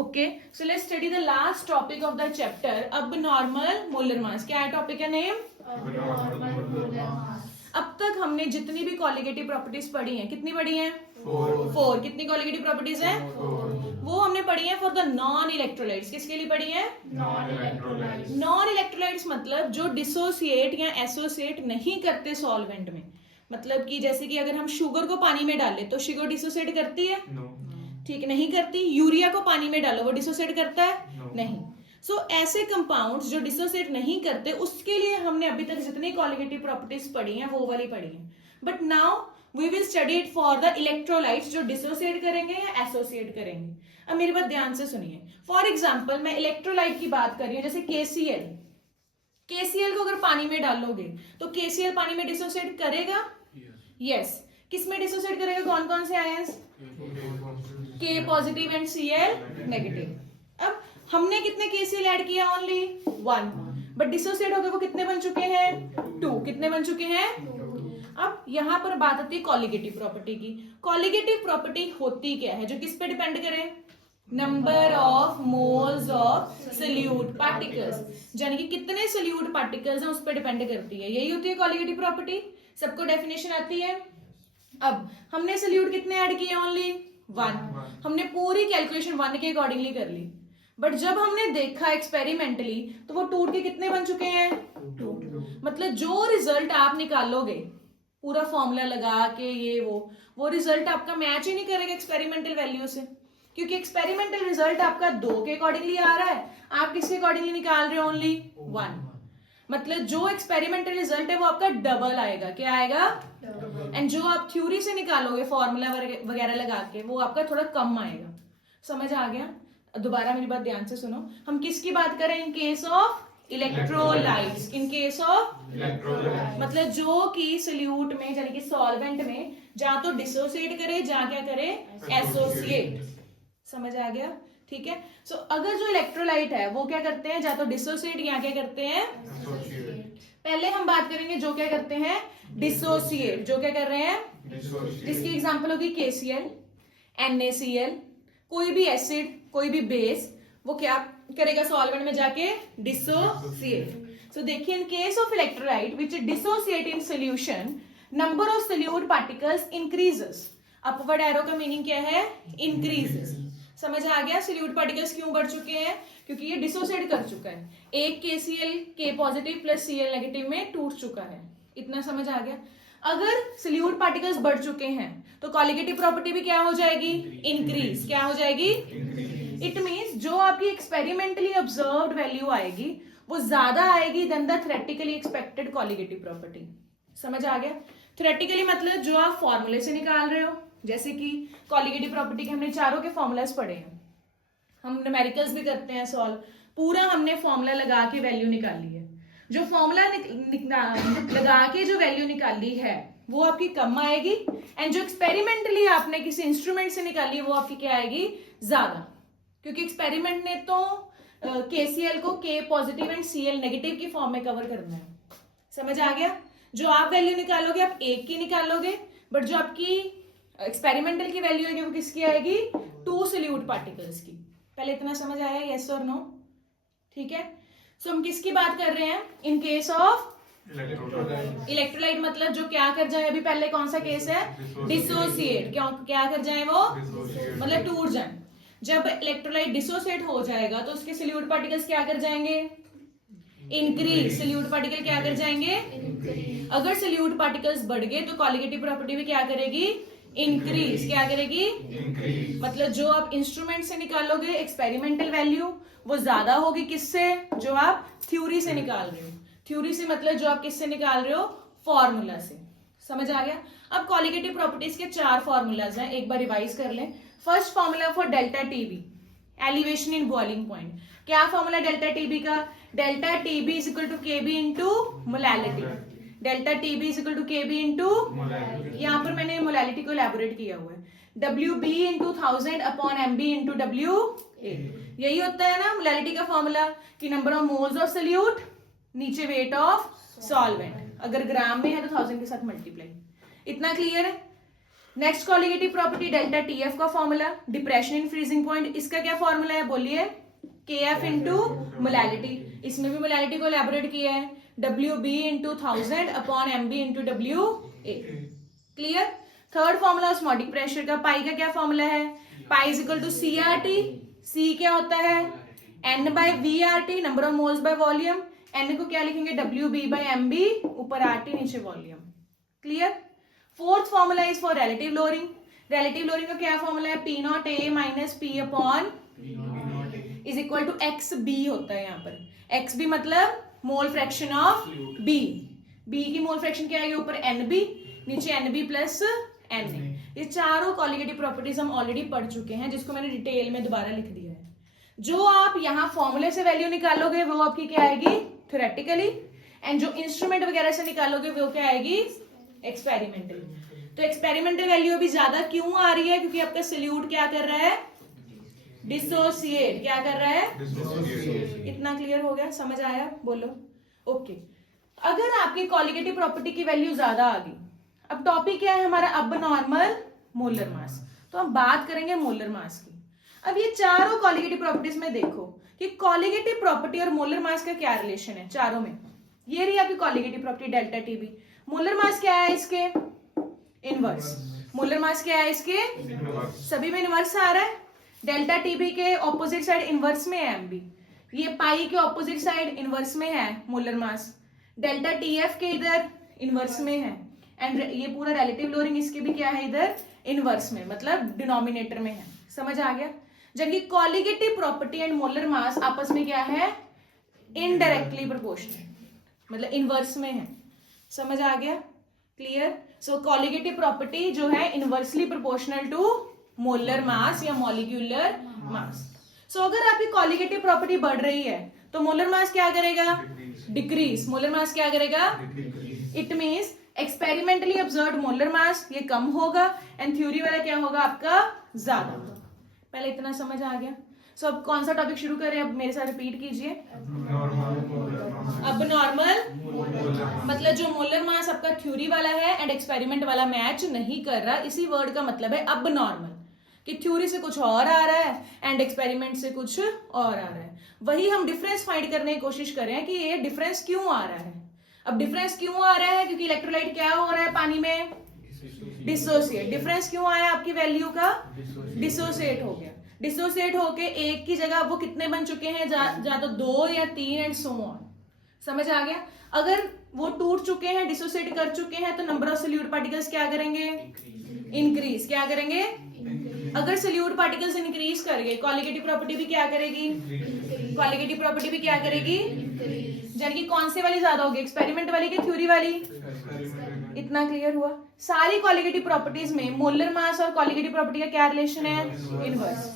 Okay, so let's study the last topic of the chapter, अब normal molar mass. क्या है topic का name? अब तक हमने जितनी भी कॉलिगेटिव प्रॉपर्टीज पढ़ी हैं, कितनी पढ़ी हैं? 4। कितनी कॉलिगेटिव प्रॉपर्टीज हैं? 4। वो हमने पढ़ी हैं फॉर द नॉन इलेक्ट्रोलाइट्स। किसके लिए पढ़ी हैं? नॉन इलेक्ट्रोलाइट्स मतलब जो डिसोसिएट या एसोसिएट नहीं करते सॉल्वेंट में। मतलब कि जैसे कि अगर हम शुगर को पानी में डालें तो शुगर डिसोसिएट करती है? ठीक है, नहीं करती। यूरिया को पानी में डालो, वो डिसोसिएट करता है? नहीं। सो ऐसे कंपाउंड्स जो डिसोसिएट नहीं करते, उसके लिए हमने अभी तक जितनी कॉलिगेटिव प्रॉपर्टीज पढ़ी हैं वो वाली पढ़ी हैं। But now we will study it for the electrolytes जो डिसोसिएट करेंगे या एसोसिएट करेंगे। अब मेरी बात ध्यान से सुनिए। फॉर एग्जाम्पल मैं इलेक्ट्रोलाइट की बात कर रही हूँ, जैसे KCl। KCl को अगर पानी में डालोगे तो KCl पानी में डिसोसिएट करेगा? यस। किस में डिसोसिएट करेगा? कौन कौन से ions? K positive and Cl negative. अब हमने कितने KCl ऐड किया? ओनली 1। बट डिसोसिएट हो गए वो कितने बन चुके हैं? 2। कितने बन चुके हैं? अब यहां पर बात आती है कॉलिगेटिव प्रॉपर्टी की। कॉलिगेटिव प्रॉपर्टी होती क्या है? जो किस पे डिपेंड करे? Number of moles of solute particles, यानी कि कितने सोल्यूट पार्टिकल्स हैं उस पर डिपेंड करती है। यही होती है कॉलिगेटिव प्रॉपर्टी। सबको डेफिनेशन आती है। अब हमने सोल्यूट कितने ऐड किए? ओनली 1। हमने पूरी कैलकुलेशन 1 के अकॉर्डिंगली कर ली। बट जब हमने देखा एक्सपेरिमेंटली तो वो टूट के कितने बन चुके हैं? 2। मतलब जो रिजल्ट आप निकालोगे पूरा फॉर्मूला लगा के वो रिजल्ट आपका मैच ही नहीं करेगा एक्सपेरिमेंटल वैल्यू से, क्योंकि एक्सपेरिमेंटल रिजल्ट आपका 2 के अकॉर्डिंगली आ रहा है, आप किसके अकॉर्डिंगली निकाल रहे हो? ओनली 1। मतलब जो एक्सपेरिमेंटल रिजल्ट है वो आपका डबल आएगा। क्या आएगा? एंड जो आप थ्योरी से निकालोगे फॉर्मूला वगैरह लगा के, वो आपका थोड़ा कम आएगा। समझ आ गया? दोबारा मेरी बात ध्यान से सुनो। हम किसकी बात करें? इन case of electrolytes. In case of मतलब जो कि सोल्यूट में यानी कि सॉल्वेंट में जहां तो डिसोसिएट करे, जहां क्या करे? एसोसिएट। समझ आ गया? ठीक है। सो अगर जो इलेक्ट्रोलाइट है वो क्या करते हैं? जहां तो डिसोसिएट, यहाँ क्या करते हैं? पहले हम बात करेंगे जो क्या करते हैं? डिसोसिएट। जो क्या कर रहे हैं? जिसकी एग्जांपल होगी KCl, NaCl। कोई भी एसिड, कोई भी बेस, वो क्या करेगा? सॉल्वेंट में जाके डिसोसिएट। सो देखिए, इन case of electrolyte which dissociate in solution, number of solute particles increases. Upward arrow का मीनिंग क्या है? इंक्रीजेस। समझ आ गया? सोल्यूट पार्टिकल्स क्यों बढ़ चुके हैं? क्योंकि ये डिसोसिएट कर चुका है। एक KCl K positive plus Cl negative में टूट चुका है। इतना समझ आ गया? अगर सोल्यूट पार्टिकल्स बढ़ चुके हैं तो कॉलिगेटिव प्रॉपर्टी भी क्या हो जाएगी? इंक्रीज। क्या हो जाएगी? इट मींस जो आपकी एक्सपेरिमेंटली ऑब्जर्व्ड वैल्यू आएगी वो ज्यादा आएगी then the theoretically expected colligative property. समझ आ गया? थ्योरेटिकली मतलब जो आप फॉर्मूले से निकाल रहे हो, जैसे कि कॉलिगेटिव प्रॉपर्टी के हमने चारों के फॉर्मूलाज पढ़े हैं, हम न्यूमेरिकल्स भी करते हैं सॉल्व, पूरा हमने फॉर्मूला लगा के वैल्यू निकाली है। जो फॉर्मूला लगा के जो वैल्यू निकाली है वो आपकी कम आएगी, एंड जो एक्सपेरिमेंटली आपने किसी इंस्ट्रूमेंट से निकाली है वो आपकी क्या आएगी? ज्यादा। क्योंकि एक्सपेरिमेंट ने तो KCl को K positive and Cl negative की फॉर्म में कवर करना है। समझ आ गया? जो आप वैल्यू निकालोगे आप एक की निकालोगे, बट जो आपकी एक्सपेरिमेंटल की वैल्यू आएगी वो किसकी आएगी? 2 सोल्यूट पार्टिकल्स की। पहले इतना समझ आया? यस और नो? ठीक है। सो हम किसकी बात कर रहे हैं? इन केस ऑफ इलेक्ट्रोलाइट मतलब जो क्या कर जाए? अभी पहले कौन सा केस है? डिसोसिएट। क्या कर जाए? वो मतलब टूट जाए। जब इलेक्ट्रोलाइट डिसोसिएट हो जाएगा तो उसके सोल्यूट पार्टिकल्स क्या कर जाएंगे? इंक्रीज। सोल्यूट पार्टिकल क्या कर जाएंगे? अगर सोल्यूट पार्टिकल्स बढ़ गए तो कॉलिगेटिव प्रॉपर्टी भी क्या करेगी? इंक्रीज। क्या करेगी? मतलब जो आप इंस्ट्रूमेंट से निकालोगे एक्सपेरिमेंटल वैल्यू वो ज्यादा होगी किससे? जो आप थ्योरी से निकाल रहे हो। थ्योरी से मतलब जो आप किससे निकाल रहे हो? फॉर्मूला से। समझ आ गया? अब कॉलिगेटिव प्रॉपर्टीज के 4 फॉर्मूलाज हैं, एक बार रिवाइज कर लें। First formula for delta TB, elevation in boiling point. क्या फॉर्मूला डेल्टा TB का? Delta TB is equal to KB into molality. Delta TB is equal to KB into, यहाँ पर मैंने मोलैलिटी को इलैबोरेट किया हुआ है, WB into 1000 upon MB into WA। यही होता है ना मोलैलिटी का फॉर्मूला, कि number of moles of solute नीचे वेट ऑफ सॉल्वेंट, अगर ग्राम में है तो 1000 के साथ मल्टीप्लाई। इतना क्लियर है? Next colligative property delta TF का formula, depression in freezing point, इसका क्या फॉर्मूला है बोलिए, KF इंटू मोलैलिटी, इसमें भी मोलैलिटी को एलैबोरेट किया है, WB into 1000 upon MB into WA। Clear. Third formula osmotic pressure का, पाई का क्या फॉर्मूला है, pi is equal to CRT, C क्या होता है N by VRT, number of moles by volume, N को क्या लिखेंगे WB बाय MB, ऊपर RT नीचे volume. Clear. Fourth formula is for relative lowering, relative lowering का क्या फॉर्मूला है, P0A minus P upon is equal to XB होता है यहाँ पर, XB मतलब mole fraction of B, B की मोल फ्रैक्शन क्या आएगी ऊपर NB, नीचे NB प्लस NA। ये चारों कॉलिगेटिव प्रॉपर्टीज हम ऑलरेडी पढ़ चुके हैं, जिसको मैंने डिटेल में दोबारा लिख दिया है। जो आप यहाँ फॉर्मूले से वैल्यू निकालोगे वो आपकी क्या आएगी थ्योरेटिकली, एंड जो इंस्ट्रूमेंट वगैरह से निकालोगे वो क्या आएगी एक्सपेरिमेंटली। तो एक्सपेरिमेंटल वैल्यू अभी ज्यादा क्यों आ रही है, क्योंकि आपका सल्यूट क्या कर रहा है, डिसोसिएट, क्या कर रहा है, इतना क्लियर हो गया, समझ आया, बोलो ओके। अगर आपकी कॉलिगेटिव प्रॉपर्टी की वैल्यू ज्यादा आ गई, अब टॉपिक क्या है हमारा, अब नॉर्मल मोलर मास, तो हम बात करेंगे मोलर मास की। अब ये चारों कॉलिगेटिव प्रॉपर्टीज में देखो कि कॉलिगेटिव प्रॉपर्टी और मोलर मास का क्या रिलेशन है चारों में। ये रही आपकी colligative property delta TB, molar mass क्या है इसके इनवर्स, मोलर मास क्या है इसके सभी में इनवर्स आ रहा है, डेल्टा टीबी के ऑपोजिट साइड इनवर्स में है एमबी, ये पाई के ऑपोजिट साइड इनवर्स में है मोलर मास, डेल्टा टीएफ के इधर इनवर्स में है, एंड ये पूरा रिलेटिव लोअरिंग इसके भी क्या है इधर इनवर्स में, मतलब डिनोमिनेटर में है। समझ आ गया। जबकि कॉलिगेटिव प्रॉपर्टी एंड मोलर मास आपस में क्या है इनडायरेक्टली प्रोपोर्शनल, मतलब इनवर्स में है। समझ आ गया, क्लियर। सो कॉलिगेटिव प्रॉपर्टी जो है inversely proportional to molar mass या मॉलिक्यूलर मास। सो अगर आपकी कॉलिगेटिव प्रॉपर्टी बढ़ रही है तो मोलर मास क्या करेगा, डिक्रीज, मोलर मास क्या करेगा, it means experimentally observed molar mass ये कम होगा एंड थ्योरी वाला क्या होगा आपका ज्यादा होगा। पहले इतना समझ आ गया। सो अब कौन सा टॉपिक शुरू करें, अब मेरे साथ रिपीट कीजिए। अब नॉर्मल मतलब जो मोलर मास आपका थ्योरी वाला है एंड एक्सपेरिमेंट वाला मैच नहीं कर रहा, इसी वर्ड का मतलब है अब नॉर्मल, कि थ्योरी से कुछ और आ रहा है एंड एक्सपेरिमेंट से कुछ और आ रहा है। वही हम डिफरेंस फाइंड करने की कोशिश कर रहे हैं कि ये डिफरेंस क्यों आ रहा है। अब डिफरेंस क्यों आ रहा है, क्योंकि इलेक्ट्रोलाइट क्या हो रहा है पानी में, डिसोसिएट। डिफरेंस क्यों आया आपकी वैल्यू का, डिसोसिएट हो गया। डिसोसिएट होके एक की जगह वो कितने बन चुके हैं, जा तो 2 या 3 एंड सो ऑन। समझ आ गया। अगर वो टूट चुके हैं, डिसोसिएट कर चुके हैं, तो नंबर ऑफ सॉल्यूट पार्टिकल्स क्या करेंगे, इंक्रीज। क्या करेंगे, अगर सॉल्यूट पार्टिकल्स इंक्रीज कर गए, कॉलिगेटिव प्रॉपर्टी भी क्या करेगी, कॉलिगेटिव प्रॉपर्टी भी क्या करेगी, यानी कि कौन से वाली ज्यादा होगी, एक्सपेरिमेंट वाली कि थ्योरी वाली। इतना क्लियर हुआ। सारी कॉलिगेटिव प्रॉपर्टीज में मोलर मास और कॉलिगेटिव प्रॉपर्टी का क्या रिलेशन है, इनवर्स।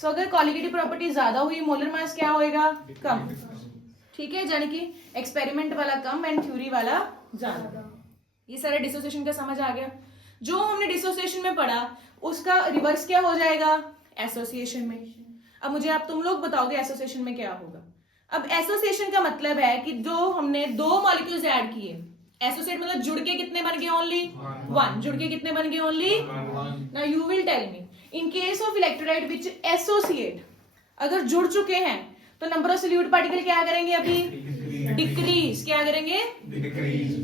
सो अगर कॉलिगेटिव प्रॉपर्टी ज्यादा हुई, मोलर मास क्या होएगा, कम। ठीक है, यानी कि एक्सपेरिमेंट वाला कम एंड थ्योरी वाला ज्यादा। ये सारा डिसोसिएशन का समझ आ गया। जो हमने डिसोसिएशन में पढ़ा उसका रिवर्स क्या हो जाएगा, एसोसिएशन में। अब मुझे आप तुम लोग बताओगे एसोसिएशन में क्या होगा। अब एसोसिएशन का मतलब है कि जो हमने 2 मॉलिक्यूल्स ऐड किए, एसोसिएट मतलब जुड़ के कितने बन गए, ओनली 1। जुड़ के कितने बन गए, only. Now you will tell me in case of electrolyte which associate, अगर जुड़ चुके हैं तो नंबर ऑफ सॉल्यूट पार्टिकल क्या करेंगे, अभी डिक्रीज। क्या करेंगे,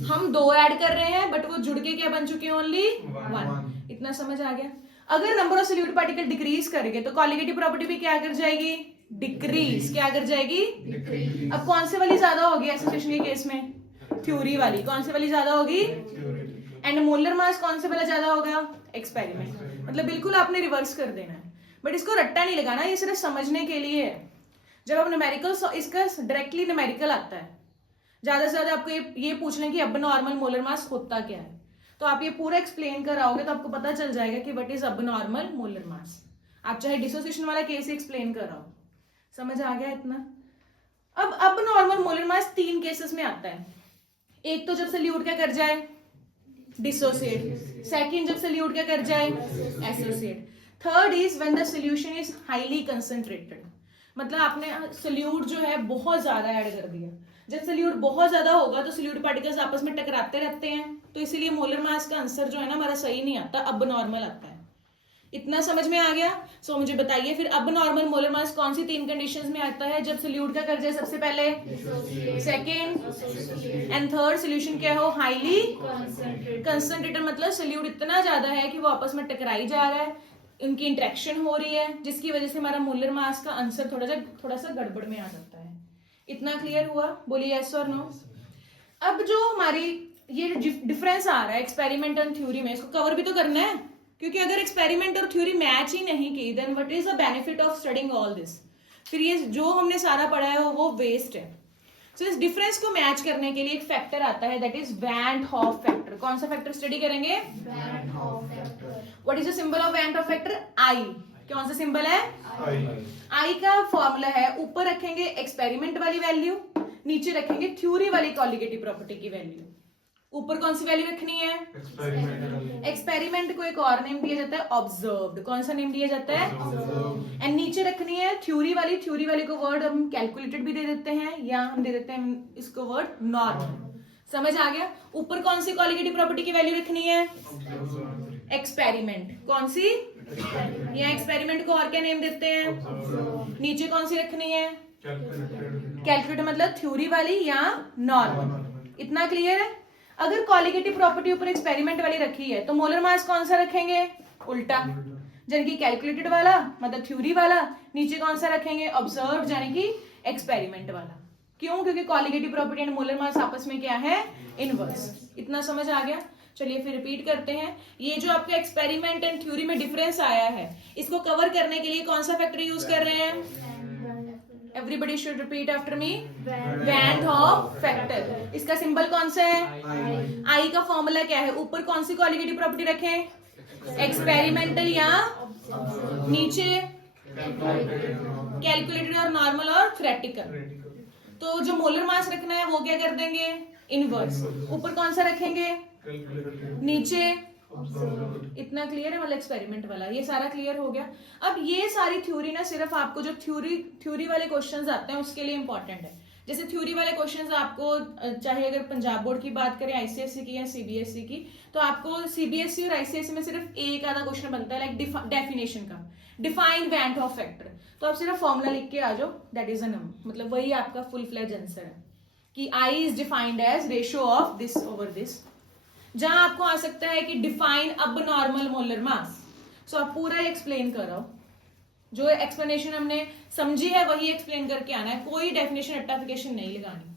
हम 2 ऐड कर रहे हैं बट वो जुड़ के क्या बन चुके हैं, ओनली 1। इतना समझ आ गया। अगर number of solute particle decrease करेंगे तो कॉलिगेटिव प्रॉपर्टी भी क्या कर जाएगी, डिक्रीज। क्या कर जाएगी, अब कौन से वाली ज्यादा होगी एसोसिएशन के केस में, थ्योरी वाली। कौन से वाली ज्यादा होगी, एंड मोलर मास कौन से वाला ज्यादा होगा, एक्सपेरिमेंट। मतलब बिल्कुल आपने रिवर्स कर देना है, बट इसको रट्टा नहीं लगाना, ये सिर्फ समझने के लिए है। जब आप न्यूमेरिकल, इसका डायरेक्टली न्यूमेरिकल आता है, ज्यादा से ज्यादा आपको ये पूछ लें कि अब नॉर्मल मोलर मास होता क्या है, तो आप ये पूरा एक्सप्लेन कराओगे तो आपको पता चल जाएगा कि व्हाट इज अब नॉर्मल मोलर मास। आप चाहे डिसोसिएशन वाला केस एक्सप्लेन कराओ। समझ आ गया इतना। अब नॉर्मल मोलर मास 3 केसेस में आता है। एक तो जब सॉल्यूट क्या कर जाए, डिसोसिएट। सेकंड जब सॉल्यूट क्या कर जाए, associate. Third is when the solution is highly concentrated, मतलब आपने सॉल्यूट जो है बहुत ज्यादा ऐड कर दिया। जब सॉल्यूट बहुत ज्यादा होगा तो सॉल्यूट पार्टिकल्स आपस में टकराते रहते हैं, तो इसीलिए मोलर मास का आंसर जो है ना हमारा सही नहीं आता, अब नॉर्मल आता है। इतना समझ में आ गया? सो मुझे बताइए फिर अब नॉर्मल मोलर मास कौन सी 3 कंडीशंस में आता है? जब सोल्यूट का कर जाए सबसे पहले, सेकेंड एंड थर्ड सोल्यूशन क्या हो? हाईली कंसंट्रेटेड, मतलब सोल्यूट इतना ज्यादा है कि वो आपस में टकराई जा रहा है, उनकी इंटरेक्शन हो रही है, जिसकी वजह से हमारा मोलर मास का आंसर थोड़ा सा गड़बड़ में आ जाता है। इतना क्लियर हुआ? बोलिए यस और नो। अब जो हमारी ये डिफरेंस आ रहा है एक्सपेरिमेंट एंड थ्योरी में, इसको कवर भी तो करना है, क्योंकि अगर एक्सपेरिमेंट और थ्योरी मैच ही नहीं की then what is the benefit of studying all this? फिर ये जो हमने सारा पढ़ा है वो वेस्ट है। सो इस डिफरेंस को मैच करने के लिए एक फैक्टर आता है, that is van't Hoff factor. कौन सा फैक्टर स्टडी करेंगे? Van't Hoff factor. What is the symbol of van't Hoff factor? I. कौन सा सिंबल है? आई का फॉर्मूला है, ऊपर रखेंगे एक्सपेरिमेंट वाली वैल्यू, नीचे रखेंगे थ्योरी वाली कॉलिगेटिव प्रॉपर्टी की वैल्यू। ऊपर कौन सी वैल्यू रखनी है? एक्सपेरिमेंट को एक और नेम दिया जाता है ऑब्जर्व्ड। कौन सा नेम दिया जाता है? एंड नीचे रखनी है थ्योरी वाली। थ्योरी वाली को वर्ड हम कैलकुलेटेड भी दे देते हैं या हम दे देते हैं इसको वर्ड नॉर्मल। समझ आ गया? ऊपर कौन सी कॉलिगेटिव प्रॉपर्टी की वैल्यू रखनी है? एक्सपेरिमेंट। कौन सी? या एक्सपेरिमेंट को और क्या नेम देते हैं? नीचे कौन सी रखनी है? कैलकुलेटेड, मतलब थ्योरी वाली या नॉर्मल। इतना क्लियर है? अगर कॉलिगेटिव प्रॉपर्टी ऊपर एक्सपेरिमेंट वाली रखी है तो मोलर मास कौन सा रखेंगे? उल्टा, यानी कि कैलकुलेटेड वाला मतलब थ्योरी वाला, नीचे कौन सा रखेंगे? ऑब्जर्व्ड यानी कि एक्सपेरिमेंट वाला। क्यों? क्योंकि कॉलिगेटिव प्रॉपर्टी एंड मोलर मास आपस में क्या है? इनवर्स। इतना समझ आ गया? चलिए फिर रिपीट करते हैं। ये जो आपका एक्सपेरिमेंट एंड थ्योरी में डिफरेंस आया है, इसको कवर करने के लिए कौन सा फैक्टर यूज कर रहे हैं? Everybody should repeat after me. Van Hoff factor. इसका सिंबल कौन सा है? I का फॉर्मूला क्या है? ऊपर कौन सी कॉलिगेटिव प्रॉपर्टी रखें? एक्सपेरिमेंटल या नीचे कैलकुलेटेड और नॉर्मल और थ्योरेटिकल। तो जो मोलर मास रखना है वो क्या कर देंगे? इनवर्स। ऊपर कौन सा रखेंगे? नीचे। इतना क्लियर है? मतलब एक्सपेरिमेंट वाला ये सारा क्लियर हो गया। अब ये सारी थ्योरी ना सिर्फ आपको जो थ्योरी वाले क्वेश्चंस आते हैं उसके लिए इंपॉर्टेंट है। जैसे थ्योरी वाले क्वेश्चंस आपको, चाहे अगर पंजाब बोर्ड की बात करें, आईसीएसई की या सीबीएसई की, तो आपको सीबीएसई और आईसीएसई में सिर्फ एक आधा क्वेश्चन बनता है लाइक डेफिनेशन का, डिफाइन वैन हॉफ फैक्टर। तो आप सिर्फ फॉर्मूला लिख के आ जाओ, दैट इज अ नंबर, मतलब वही आपका फुल फ्लेज आंसर है कि i is defined as ratio of this over this. जहां आपको आ सकता है कि डिफाइन अब नॉर्मल मोलर मास, सो आप पूरा एक्सप्लेन करो। जो एक्सप्लेनेशन हमने समझी है वही एक्सप्लेन करके आना है, कोई डेफिनेशन अट्टाफिकेशन नहीं लगानी।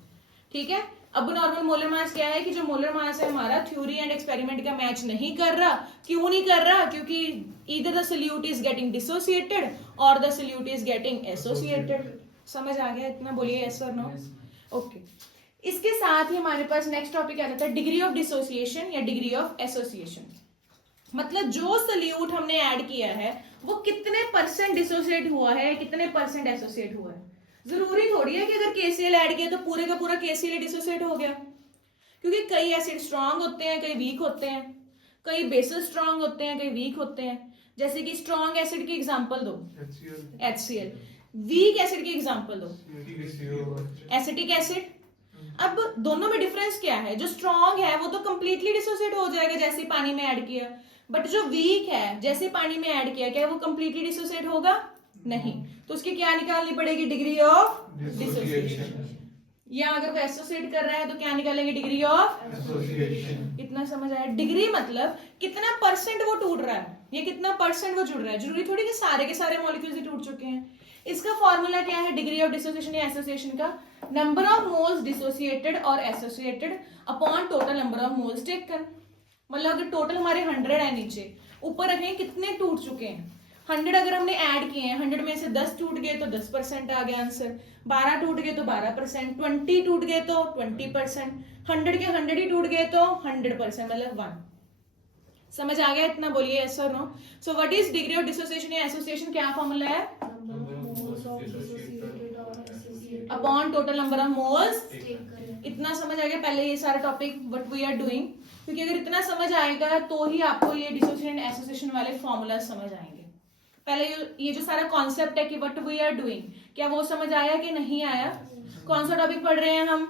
ठीक है? अब नॉर्मल मोलर मास क्या है कि जो मोलर मास है हमारा थ्योरी एंड एक्सपेरिमेंट का मैच नहीं कर रहा। क्यों नहीं कर रहा? क्योंकि either the solute is getting dissociated और the solute is getting associated. समझ आ गया? इतना बोलिए यस और नो। ओके, इसके साथ ही हमारे पास नेक्स्ट टॉपिक आ जाता है डिग्री ऑफ डिसोसिएशन या डिग्री ऑफ एसोसिएशन। मतलब जो सोल्यूट हमने ऐड किया है वो कितने परसेंट डिसोसिएट हुआ है, कितने परसेंट एसोसिएट हुआ है। जरूरी थोड़ी है कि अगर केसीएल ऐड किया तो पूरे का पूरा केसीएल डिसोसिएट हो गया, क्योंकि कई एसिड स्ट्रांग होते हैं, कई वीक होते हैं, कई बेसिस स्ट्रांग होते हैं, कई वीक होते हैं। जैसे कि स्ट्रांग एसिड की एग्जांपल दो, HCl। वीक एसिड की एग्जांपल दो, एसिटिक एसिड। अब दोनों में डिफरेंस क्या है? जो स्ट्रॉन्ग है वो तो कंप्लीटली डिसोसिएट हो जाएगा जैसे पानी में ऐड किया, बट जो वीक है जैसे पानी में ऐड किया, क्या वो कंप्लीटली डिसोसिएट होगा? नहीं। तो उसकी क्या निकालनी पड़ेगी? Degree of dissociation. या अगर वो एसोसिएट कर रहा है तो क्या निकालेंगे? Degree of association. इतना समझ आया? डिग्री मतलब कितना परसेंट वो टूट रहा है, ये कितना परसेंट वो जुड़ रहा है। जरूरी थोड़ी कि सारे के सारे मॉलिक्यूल्स ही टूट चुके हैं। इसका फॉर्मूला क्या है डिग्री ऑफ डिसोसिएशन या एसोसिएशन का? नंबर ऑफ मोल्स डिसोसिएटेड और associated upon total number of moles taken. मतलब अगर टोटल हमारे 100 है, नीचे ऊपर रखें कितने टूट चुके हैं। 100 अगर हमने ऐड किए हैं, 100 में से 10 टूट गए तो 10% आ गया आंसर, 12 टूट गए तो 12%, 20 टूट गए तो 20%, 100 के 100 ही टूट गए तो 100%, मतलब 1। समझ आ गया? इतना बोलिए यस और no. So what is degree of dissociation या एसोसिएशन? क्या फॉर्मूला है? Upon total number of moles. इतना समझ आ गया? पहले ये सारा topic what we are doing, क्योंकि अगर इतना समझ आएगा तो ही आपको ये डिसोसिएशन एसोसिएशन वाले फॉर्मूला समझ आएंगे। पहले ये जो सारा कॉन्सेप्ट है कि व्हाट वी आर डूइंग, क्या वो समझ आया कि नहीं आया? कौन सा टॉपिक पढ़ रहे हैं हम?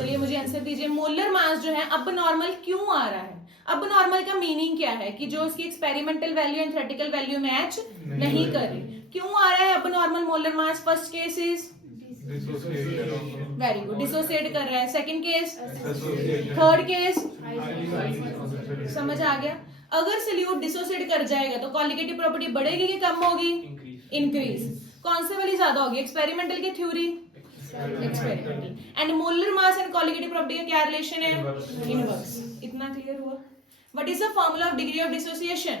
चलिए मुझे आंसर दीजिए, मोलर मास जो है अब नॉर्मल क्यों आ रहा है? अब नॉर्मल का मीनिंग क्या है कि जो उसकी experimental value and theoretical value match नहीं कर रही। क्यों आ रहा है अब normal molar mass? First case is very good, dissociate कर रहा है। सेकंड केस, थर्ड केस, समझ आ गया। अगर सल्यूट डिसोसिएट कर जाएगा तो कॉलिगेटिव प्रॉपर्टी बढ़ेगी कि कम होगी? इंक्रीज। कौन से वाली ज्यादा होगी, एक्सपेरिमेंटल की theory? Experimental. And molar mass and colligative property का क्या रिलेशन है? इनवर्स। इतना क्लियर हुआ? What is the formula of degree of dissociation?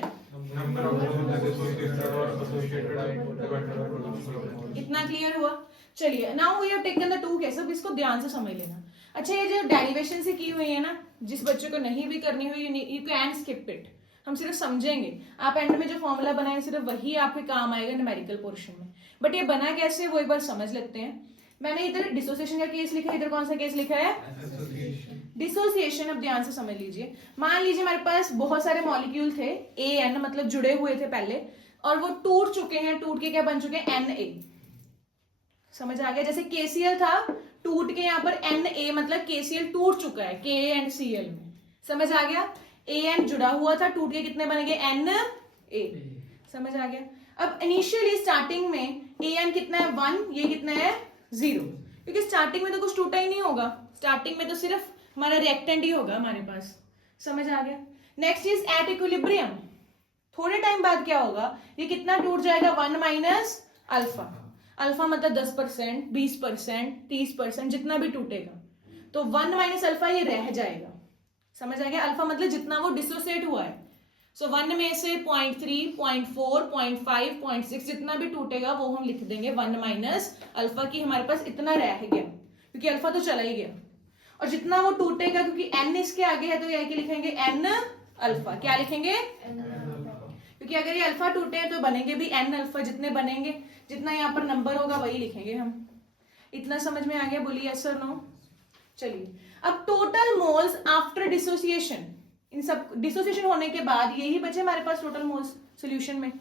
इतना क्लियर हुआ? चलिए now we have taken the two cases, अब इसको ध्यान से समझ लेना। अच्छा, ये जो डेरिवेशन से की हुई है ना, जिस बच्चे को नहीं भी करनी हुई यू कैन स्किप इट, हम सिर्फ समझेंगे। आप एंड में जो फॉर्मूला बनाए सिर्फ वही आपके काम आएगा न्यूमेरिकल पोर्शन में। बट ये बना कैसे वो एक बार समझ लेते हैं। मैंने इधर डिसोसिएशन का केस लिखा है, इधर कौन सा केस लिखा है? डिसोसिएशन। अब ध्यान से समझ लीजिए, मान लीजिए हमारे पास बहुत सारे मॉलिक्यूल थे, AN मतलब जुड़े हुए थे पहले, और वो टूट चुके हैं। टूट के क्या बन चुके हैं? Na। समझ आ गया? जैसे KCl था, टूट के यहाँ पर Na मतलब KCl टूट चुका है Ka एंड Cl में। समझ आ गया? AN जुड़ा हुआ था, टूट के कितने बनेंगे? Na। समझ आ गया? अब इनिशियली स्टार्टिंग में AN कितना है? 1, ये कितना है? 0, क्योंकि स्टार्टिंग में तो कुछ टूटा ही नहीं होगा। स्टार्टिंग में तो सिर्फ हमारा रिएक्टेंट ही होगा हमारे पास। समझ आ गया? Next is at equilibrium. थोड़े टाइम बाद क्या होगा? ये कितना टूट जाएगा? 1 माइनस अल्फा। अल्फा मतलब 10%, 20%, 30%, जितना भी टूटेगा। तो 1 माइनस अल्फा ये रह जाएगा। समझ आ गया? अल्फा मतलब जितना वो डिसोसिएट हुआ है। सो 1 में से 0.3, 0.4, 0.5, 0.6 जितना भी टूटेगा वो हम लिख देंगे 1 माइनस अल्फा की हमारे पास इतना रह गया, क्योंकि अल्फा तो चला ही गया। और जितना वो टूटेगा, क्योंकि n इसके आगे है तो ये आगे लिखेंगे n अल्फा। क्या लिखेंगे? क्योंकि अगर ये अल्फा टूटे हैं तो बनेंगे भी n अल्फा। जितने बनेंगे, जितना यहाँ पर नंबर होगा वही लिखेंगे हम। इतना समझ में आ गया? बोलिए यस और नो। चलिए अब टोटल मोल्स आफ्टर डिसोसिएशन, इन सब डिसोसिएशन होने के बाद यही बचे हमारे पास टोटल मोल्स सॉल्यूशन में।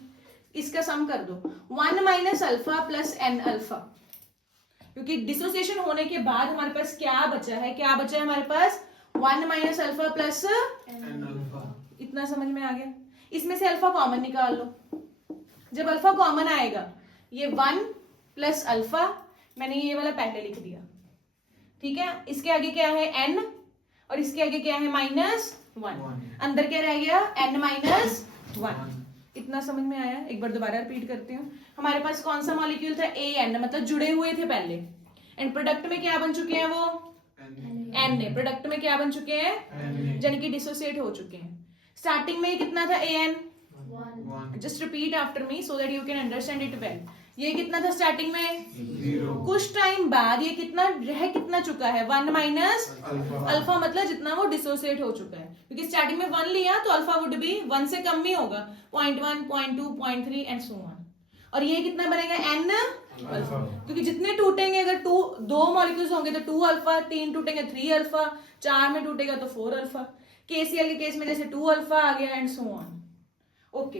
इसका सम कर दो, 1 minus alpha plus n alpha, क्योंकि डिसोसिएशन होने के बाद हमारे पास क्या बचा है? क्या बचा है हमारे पास? 1 minus alpha plus n alpha. इतना समझ में आ गया? इसमें से अल्फा कॉमन निकाल लो। जब अल्फा कॉमन आएगा, ये 1 प्लस अल्फा, मैंने ये वाला पहले लिख दिया, ठीक है। इसके आगे क्या है? n, और इसके आगे क्या है? -1। अंदर क्या रह गया? n minus 1। इतना समझ में आया? एक बार दोबारा रिपीट करती हूँ। हमारे पास कौन सा मॉलिक्यूल था? AN मतलब जुड़े हुए थे पहले, एंड प्रोडक्ट में क्या बन चुके हैं? वो Na। प्रोडक्ट में क्या बन चुके हैं? यानी कि डिसोसिएट हो चुके हैं। स्टार्टिंग में कितना था AN? 1। Just repeat after me so that you can understand it well. ये कितना था स्टार्टिंग में? 0। कुछ टाइम बाद ये कितना रह कितना चुका है? 1 माइनस अल्फा मतलब जितना वो डिसोसिएट हो चुका है, क्योंकि स्टार्टिंग में 1 लिया तो अल्फा वुड भी 1 से कम ही होगा, 0.1, 0.2, 0.3 एंड सो ऑन। और ये कितना बनेगा? n अल्फा, क्योंकि जितने टूटेंगे, अगर 2 मॉलिक्यूल्स होंगे तो 2 अल्फा, 3 टूटेंगे 3 अल्फा, 4 में टूटेगा तो 4 अल्फा। KCl के केस में जैसे 2 अल्फा आ गया एंड सो ऑन। ओके,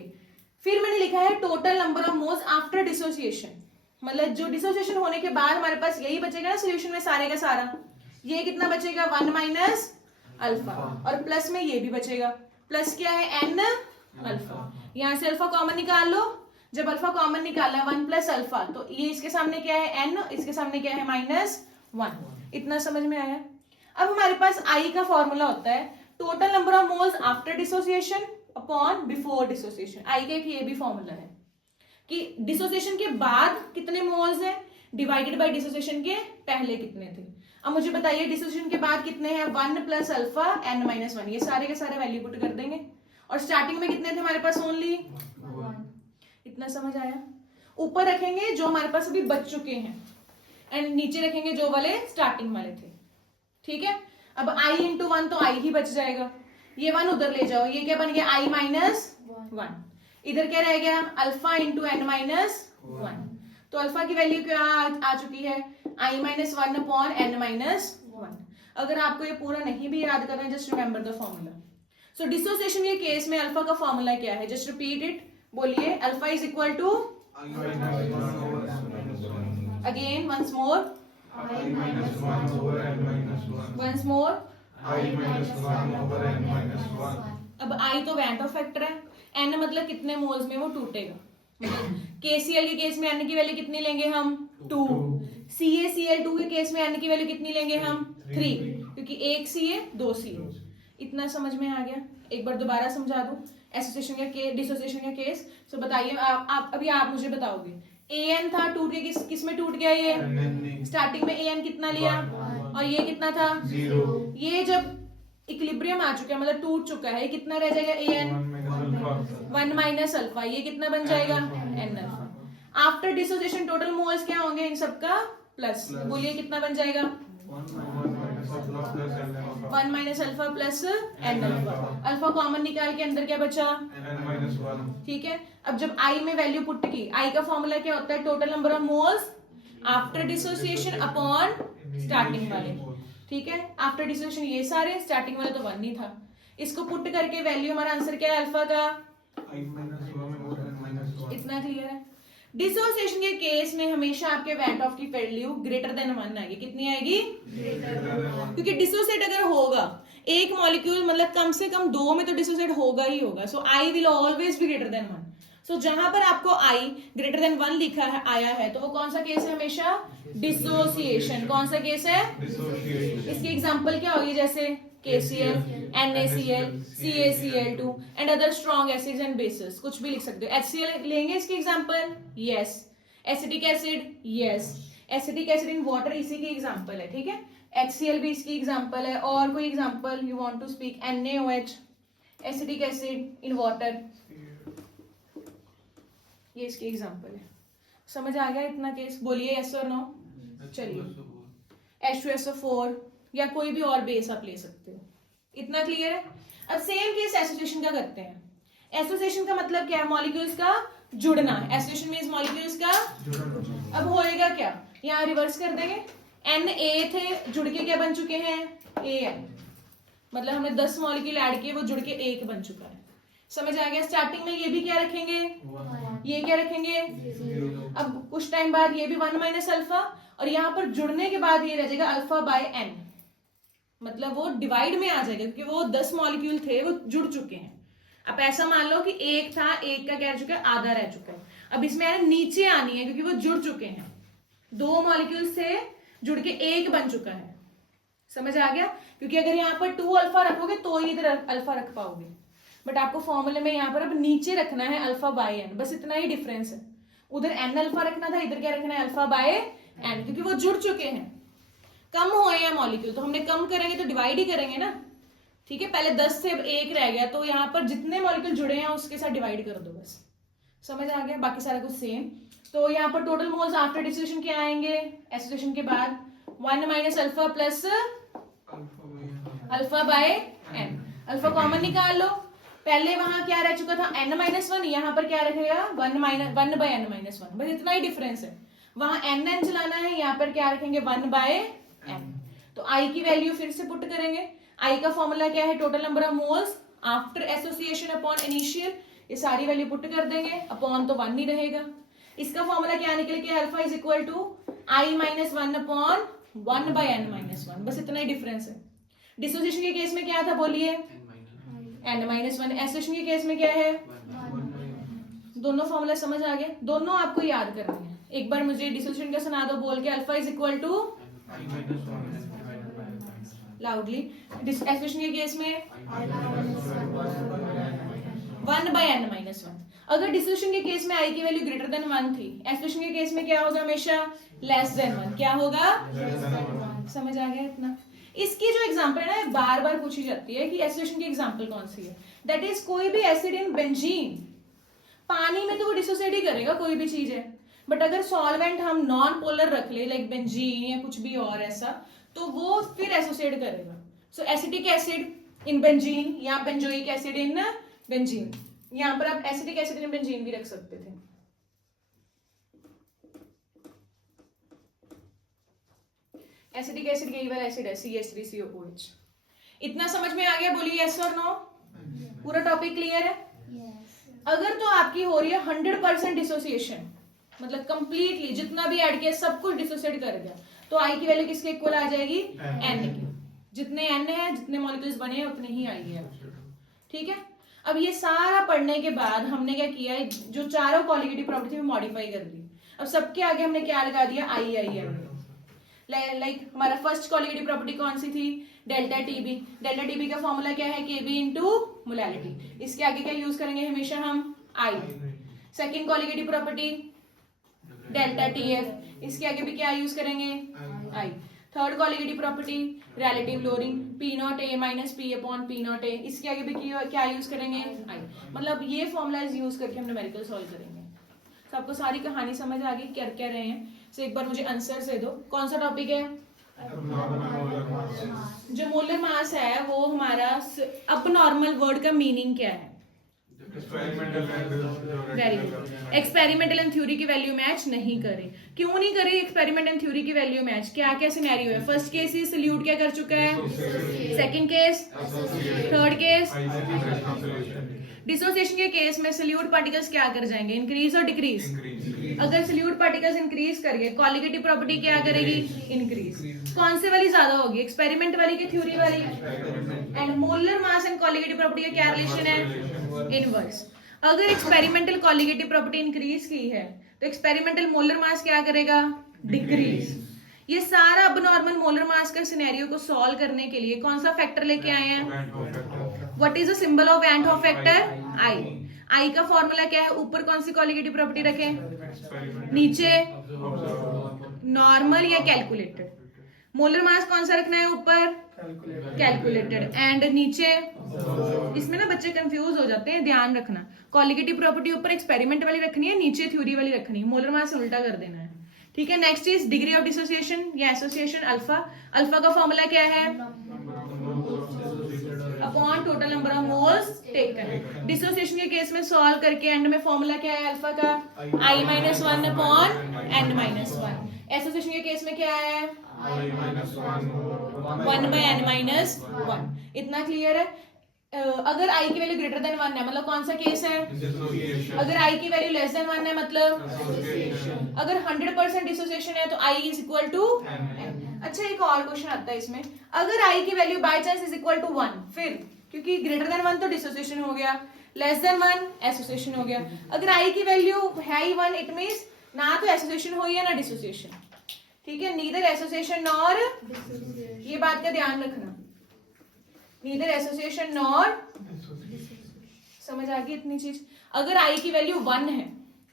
फिर मैंने लिखा है total number of moles after dissociation, मतलब जो डिसोसिएशन होने के बाद हमारे पास यही बचेगा ना सोल्यूशन में सारे का सारा। ये कितना बचेगा? 1 माइनस अल्फा, और प्लस में ये भी बचेगा। प्लस क्या है? n alpha. यहां से अल्फा कॉमन निकाल लो। जब अल्फा कॉमन निकाला 1 प्लस अल्फा, तो ये इसके सामने क्या है? n, इसके सामने क्या है? -1। इतना समझ में आया? अब हमारे पास I का फॉर्मूला होता है total number of moles after dissociation upon before dissociation. I का एक ये भी फॉर्मूला है कि डिसोसिएशन के बाद कितने मोल्स हैं डिवाइडेड बाय डिसोसिएशन के पहले कितने थे। अब मुझे बताइए डिसोसिएशन के बाद कितने हैं? 1 प्लस अल्फा n माइनस 1। ये सारे के सारे वैल्यू पुट कर देंगे। और स्टार्टिंग में कितने थे हमारे पास? ओनली 1। इतना समझ आया? ऊपर रखेंगे जो हमारे पास अभी बच चुके हैं, एंड नीचे रखेंगे जो वाले स्टार्टिंग वाले थे, ठीक है। अब I इंटू 1 तो I ही बच जाएगा, ये 1 उधर ले जाओ, ये क्या बन गया? I minus 1। इधर क्या रह गया? Alpha into n minus 1। तो अल्फा की वैल्यू क्या आ चुकी है? I minus 1 upon n minus 1। अगर आपको ये पूरा नहीं भी याद करना है, just remember the formula. So dissociation के केस में अल्फा का फॉर्मूला क्या है? जस्ट रिपीट इट, बोलिए। Alpha is equal to, again once more, I minus 1 over n minus 1. Once more, I minus 1 over n minus 1. अब I तो van of factor है, n मतलब कितने मोल्स में वो टूटेगा, मतलब KCl के केस में n की वैल्यू कितनी लेंगे हम 2, CaCl2 के केस में n की वैल्यू कितनी लेंगे हम 3, क्योंकि एक Ca 2 Ca। इतना समझ में आ गया? एक बार दोबारा समझा दूं एसोसिएशन का डिसोसिएशन का केस। तो बताइए आप अभी आप मुझे बताओगे an था टूट के किस में टूट गया, ये स्टार्टिंग में an कितना लिया और ये कितना था 0. ये जब इक्विलिब्रियम आ चुका है मतलब टूट चुका है, ये कितना रह जाएगा an 1 माइनस अल्फा, ये कितना बन जाएगा n alpha. After dissociation total moles क्या होंगे इन सबका प्लस, बोलिए कितना बन जाएगा 1 minus alpha plus n alpha. Alpha common निकाल के अंदर क्या बचा n minus 1. ठीक है। अब जब I में वैल्यू पुट की, I का फॉर्मूला क्या होता है total number of moles after dissociation upon starting वाले, ठीक है। आफ्टर डिसोसिएशन ये सारे, स्टार्टिंग वाले तो 1 ही था, इसको पुट करके वैल्यू हमारा आंसर क्या है अल्फा का I minus 1 over n minus 1. इतना क्लियर है। डिसोसिएशन के केस में हमेशा आपके वैट ऑफ की वैल्यू ग्रेटर देन 1 आएगी, कितनी आएगी क्योंकि डिसोसिएट अगर होगा एक मॉलिक्यूल मतलब कम से कम 2 में तो डिसोसिएट होगा ही होगा, so i will always be greater than 1। So जहां पर आपको आई ग्रेटर देन 1 लिखा है आया है तो वो कौन सा केस है हमेशा डिसोसिएशन। कौन सा केस है? Dissociation. इसकी एग्जांपल क्या होगी जैसे KCl, NaCl, CaCl2 and other strong acids and bases, कुछ भी लिख सकते हो। HCl लेंगे इसकी example, yes. Acetic acid, yes. Acetic acid in water इसी की एग्जांपल है, ठीक है। HCl भी इसकी एग्जांपल है। और कोई example you want to speak? NaOH, acetic acid in water, ये इसकी एग्जांपल है। समझ आ गया इतना केस? बोलिए यस और नो। चलिए H2SO4 या कोई भी और बेस आप ले सकते हो, इतना क्लियर है। अब सेम केस एसोसिएशन का करते हैं। एसोसिएशन का मतलब क्या है? मॉलिक्यूल्स का जुड़ना। एसोसिएशन मींस मॉलिक्यूल्स का अब होएगा क्या, यहाँ रिवर्स कर देंगे। Na थे, जुड़ के क्या बन चुके हैं An, मतलब हमने 10 मॉलिक्यूल ऐड किए, वो जुड़ के एक बन चुका है। समझ आ गया? स्टार्टिंग में ये भी क्या रखेंगे, ये क्या रखेंगे, अब कुछ टाइम बाद ये भी 1 माइनस अल्फा, और यहाँ पर जुड़ने के बाद ये रह जाएगा अल्फा बाय n, मतलब वो डिवाइड में आ जाएगा क्योंकि वो 10 मॉलिक्यूल थे वो जुड़ चुके हैं। अब ऐसा मान लो कि एक था, एक का क्या रह चुका है, आधा रह चुका है। अब इसमें नीचे आनी है क्योंकि वो जुड़ चुके हैं, 2 मॉलिक्यूल से जुड़ के एक बन चुका है। समझ आ गया? क्योंकि अगर यहाँ पर 2 अल्फा रखोगे तो ही इधर अल्फा रख पाओगे, बट आपको फॉर्मूले में यहाँ पर अब नीचे रखना है अल्फा बाय n, बस इतना ही डिफरेंस है। उधर n अल्फा रखना था, इधर क्या रखना है अल्फा बाय n, क्योंकि वो जुड़ चुके हैं। कम हुए हैं मॉलिक्यूल तो हमने कम करेंगे तो डिवाइड ही करेंगे ना, ठीक है। पहले 10 से 1 रह गया तो यहाँ पर जितने मॉलिक्यूल जुड़े हैं उसके साथ डिवाइड कर दो बस। समझ आ गया? बाकी सारा कुछ सेम। तो यहाँ पर टोटल मोल्स आफ्टर डिसोसिएशन क्या आएंगे एसोसिएशन के बाद 1 minus alpha plus alpha by n। Alpha common निकाल लो, पहले वहां क्या रह चुका था n माइनस 1, यहाँ पर क्या रखेगा 1 बाय n माइनस 1, बस इतना ही डिफरेंस है। वहां n चलाना है, यहाँ पर क्या रखेंगे 1 बाय n। तो I की वैल्यू फिर से पुट करेंगे। I का फॉर्मूला क्या है? Total number of moles after association upon initial, ये सारी वैल्यू पुट कर देंगे, अपॉन तो 1 ही रहेगा। इसका फॉर्मूला क्या निकल के alpha is equal to I minus 1 upon 1 by n minus 1, बस इतना ही डिफरेंस है। डिसोसिएशन के केस में क्या था बोलिए n माइनस 1, एसोसिएशन के केस में क्या है, दोनों फॉर्मूला समझ आ गए? दोनों आपको याद करने हैं। एक बार मुझे डिसोसिएशन का सुना दो बोल के, alpha is equal to loudly. Association के केस में 1 बाय n माइनस 1। अगर डिसोसिएशन के केस में I की वैल्यू ग्रेटर देन 1 थी, एसोसिएशन के केस में क्या होगा हमेशा लेस देन 1, क्या होगा? समझ आ गया इतना? इसकी जो एग्जांपल है ना बार बार पूछी जाती है कि एसोसिएशन की एग्जांपल कौन सी है। दैट इज कोई भी एसिड इन बेंजीन, पानी में तो वो डिसोसिएट ही करेगा कोई भी चीज है, बट अगर सॉल्वेंट हम नॉन पोलर रख ले लाइक बेंजीन या कुछ भी और ऐसा, तो वो फिर एसोसिएट करेगा। सो एसिटिक एसिड इन बेंजीन या बेंजोइक एसिड इन बेंजीन, यहाँ पर आप एसिटिक एसिड इन बेंजीन भी रख सकते थे। एसिटिक एसिड यही वाला एसिड है CH3COOH। इतना समझ में आ गया? बोलिए यस और नो। पूरा टॉपिक क्लियर है? अगर तो आपकी हो रही है 100% डिसोसिएशन, मतलब कंप्लीटली जितना भी ऐड किया सब कुछ डिसोसिएट कर गया, तो आई की वैल्यू किसके इक्वल आ जाएगी, N एन की। जितने एन है, जितने मॉलिक्यूल्स बने हैं उतने ही आई है। ठीक है, अब ये सारा पढ़ने के बाद हमने क्या किया, जो चारों कॉलिगेटिव प्रॉपर्टी थी वो मॉडिफाई कर दी। अब सबके आगे हमने क्या लगा दिया, आई आई आई। लाइक हमारा फर्स्ट कॉलिगेटिव प्रॉपर्टी कौन सी थी, डेल्टा टीबी। डेल्टा टीबी का फॉर्मूला क्या है, केबी इनटू मोलैलिटी। इसके आगे क्या यूज करेंगे हमेशा हम, i. Second colligative property delta TF, इसके आगे भी क्या यूज करेंगे, i. Third colligative property relative lowering, p naught a minus p upon p naught a, इसके आगे भी क्या यूज करेंगे, आई। मतलब ये फॉर्मूलाज यूज करके हम न्यूमेरिकल सॉल्व करेंगे। तो आपको सारी कहानी समझ आ गई, क्या क्या रहे हैं। तो एक बार मुझे आंसर दे दो, कौन सा टॉपिक है, जो मोलर मास है वो हमारा। अब नॉर्मल वर्ड का मीनिंग क्या है, very good. Experimental and theory की वैल्यू मैच नहीं करे। क्यों नहीं करे एक्सपेरिमेंट एंड थ्योरी की वैल्यू मैच, क्या क्या सिनेरियो है। फर्स्ट केस ही सल्यूट क्या कर चुका है, second case, third case dissociation के केस में सल्यूट पार्टिकल्स क्या कर जाएंगे, इंक्रीज और डिक्रीज। अगर सल्यूट पार्टिकल्स इंक्रीज करेंगे, कॉलिगेटिव प्रॉपर्टी क्या करेगी, इंक्रीज। कौन से वाली ज्यादा होगी, एक्सपेरिमेंट वाली की थ्योरी वाली। And molar mass and colligative property का क्या रिलेशन है, इनवर्स। अगर एक्सपेरिमेंटल कॉलिगेटिव प्रॉपर्टी इंक्रीज की है तो एक्सपेरिमेंटल मोलर मास क्या करेगा, डिक्रीज। ये सारा अब नॉर्मल मोलर मास का सिनेरियो को सॉल्व करने के लिए कौन सा फैक्टर लेके आए हैं, what is the symbol of van't Hoff factor, i. I का फॉर्मूला क्या है, ऊपर कौन सी कॉलिगेटिव प्रॉपर्टी रखें, नीचे नॉर्मल या कैलकुलेटेड। मोलर मास कौन सा रखना है, ऊपर कैलकुलेटेड एंड नीचे। इसमें ना बच्चे कंफ्यूज हो जाते हैं, ध्यान रखना। कॉलिगेटिव प्रॉपर्टी ऊपर एक्सपेरिमेंट वाली रखनी है, नीचे थ्योरी वाली रखनी है। मोलर मास उल्टा कर देना है, ठीक है। Next is degree of dissociation या एसोसिएशन, अल्फा। अल्फा का फॉर्मूला क्या है, upon total number of moles taken. Dissociation के केस में सॉल्व करके एंड में फॉर्मूला क्या है अल्फा का, i minus one upon n minus one. Association के केस में क्या है, one by n minus one. इतना क्लियर है। अगर आई की वैल्यू ग्रेटर देन वन है मतलब कौन सा केस है, अगर आई की वैल्यू लेस देन वन है मतलब अगर 100% डिसोसिएशन है तो I is equal to N. अच्छा एक और क्वेश्चन आता है इसमें, अगर आई की value by chance is equal to one, फिर क्योंकि ग्रेटर देन वन तो डिसोसिएशन हो गया, लेस देन वन एसोसिएशन हो गया। अगर आई की वैल्यू है ही वन, इट मींस ना तो एसोसिएशन हुई है ना डिसोसिएशन, ठीक है। नीदर एसोसिएशन नॉर, ये बात का ध्यान रखना, नीदर एसोसिएशन नॉर, समझ आ गई इतनी चीज। अगर आई की वैल्यू वन है,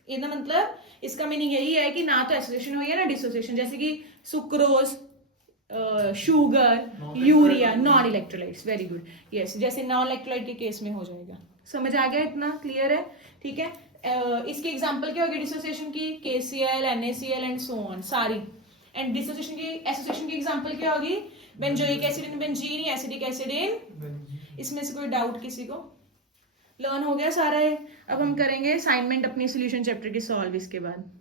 इसका मतलब इसका मीनिंग यही है कि ना तो एसोसिएशन हुई है ना डिसोसिएशन, जैसे कि sucrose, sugar, urea, non electrolytes. Very good, yes, जैसे नॉन इलेक्ट्रोलाइट के केस में हो जाएगा। समझ आ गया, इतना क्लियर है, ठीक है। इसकी एग्जांपल क्या होगी डिसोसिएशन की, KCl, NaCl and so on सारी। एंड डिसोसिएशन की, एसोसिएशन की एग्जांपल क्या होगी, बेंजोइक एसिड इन बेंजीन या एसिडिक एसिड इन। इसमें से कोई डाउट किसी को, लर्न हो गया सारा है। अब हम करेंगे असाइनमेंट अपनी सॉल्यूशन चैप्टर की सॉल्व इसके बाद।